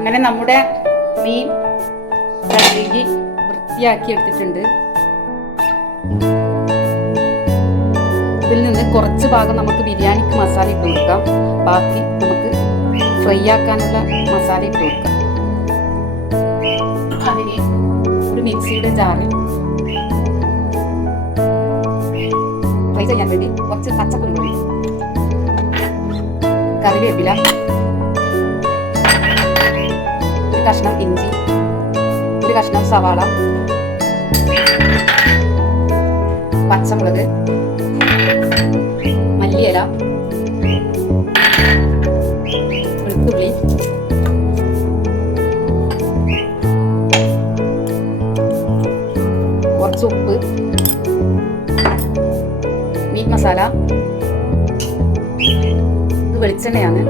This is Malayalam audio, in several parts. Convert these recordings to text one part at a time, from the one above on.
അങ്ങനെ നമ്മുടെ മീൻ കഴുകി വൃത്തിയാക്കി എടുത്തിട്ടുണ്ട്. ഇതിൽ നിന്ന് കുറച്ച് ഭാഗം നമുക്ക് ബിരിയാണിക്ക് മസാല ഇട്ട് കൊടുക്കാം. ബാക്കി നമുക്ക് ഫ്രൈ ആക്കാനുള്ള മസാല ഇട്ട് കൊടുക്കാം. അതിന് ഒരു മിക്സിയുടെ ജാറിൽ ഫ്രൈ ചെയ്യാൻ വേണ്ടി കുറച്ച് പച്ചക്കുരുമുളക് കറിവേപ്പില കഷ്ണം ഇഞ്ചി ഒരു കഷ്ണം സവാള പച്ചമുളക് മല്ലിയില വെളുത്തുള്ളി കുറച്ച് ഉപ്പ് മീറ്റ് മസാല ഇത് വെളിച്ചെണ്ണയാണ്.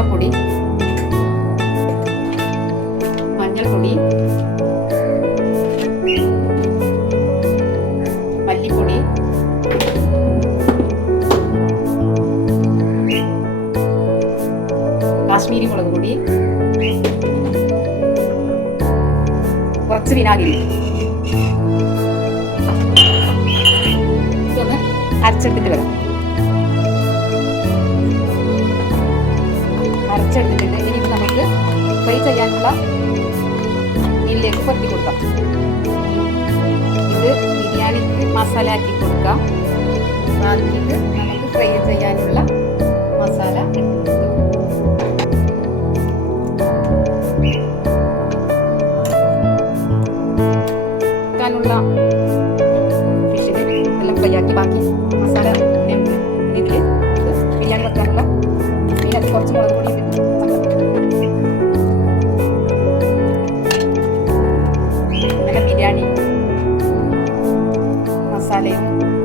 ജീരകപ്പൊടി മഞ്ഞൾപ്പൊടി മല്ലിപ്പൊടി കാശ്മീരി മുളക് പൊടി കുറച്ച് വിനാഗിരി. ഇതൊന്ന് അരച്ചെടുത്തിട്ട് വരാം. ഇനി ഇത് നമുക്ക് ഫ്രൈ ചെയ്യാനുള്ള മീനിലേക്ക് പൊട്ടി കൊടുക്കാം ഇത് ബിരിയാണിക്ക് മസാല ആക്കി കൊടുക്കാം ബാക്കിയിട്ട് നമുക്ക് ഫ്രൈ ചെയ്യാനുള്ള മസാല 零